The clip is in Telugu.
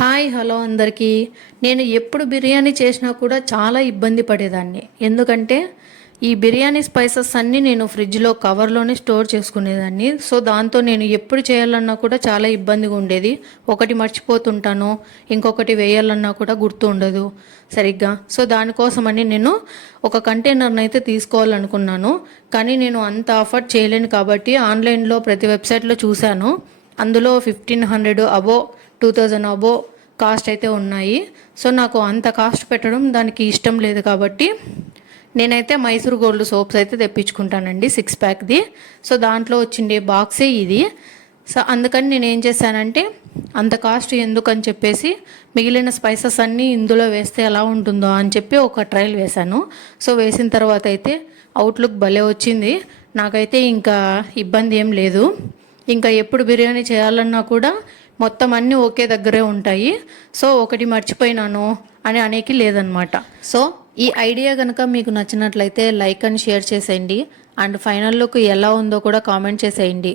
హాయ్ హలో అందరికీ. నేను ఎప్పుడు బిర్యానీ చేసినా కూడా చాలా ఇబ్బంది పడేదాన్ని. ఎందుకంటే ఈ బిర్యానీ స్పైసెస్ అన్నీ నేను ఫ్రిడ్జ్లో కవర్లోనే స్టోర్ చేసుకునేదాన్ని. సో దాంతో నేను ఎప్పుడు చేయాలన్నా కూడా చాలా ఇబ్బందిగా ఉండేది. ఒకటి మర్చిపోతుంటాను, ఇంకొకటి వేయాలన్నా కూడా గుర్తు ఉండదు సరిగ్గా. సో దానికోసమని నేను ఒక కంటైనర్ని అయితే తీసుకోవాలనుకున్నాను. కానీ నేను అంత అఫర్ట్ చేయలేను కాబట్టి ఆన్లైన్లో ప్రతి వెబ్సైట్లో చూశాను. అందులో 1500 అబో 2000 అబో కాస్ట్ అయితే ఉన్నాయి. సో నాకు అంత కాస్ట్ పెట్టడం దానికి ఇష్టం లేదు కాబట్టి నేనైతే మైసూర్ గోల్డ్ సోప్స్ అయితే తెప్పించుకుంటానండి 6 ప్యాక్ది. సో దాంట్లో వచ్చిండే బాక్సే ఇది. సో అందుకని నేను ఏం చేశానంటే అంత కాస్ట్ ఎందుకని చెప్పేసి మిగిలిన స్పైసెస్ అన్నీ ఇందులో వేస్తే ఎలా ఉంటుందో అని చెప్పి ఒక ట్రయల్ వేశాను. సో వేసిన తర్వాత అయితే అవుట్లుక్ భలే వచ్చింది. నాకైతే ఇంకా ఇబ్బంది ఏం లేదు. ఇంకా ఎప్పుడు బిర్యానీ చేయాలన్నా కూడా మొత్తం అన్నీ ఒకే దగ్గరే ఉంటాయి. సో ఒకటి మర్చిపోయినాను అని అనేకి లేదనమాట. సో ఈ ఐడియా కనుక మీకు నచ్చినట్లయితే లైక్ అండ్ షేర్ చేసేయండి. అండ్ ఫైనల్ లుక్ ఎలా ఉందో కూడా కామెంట్ చేసేయండి.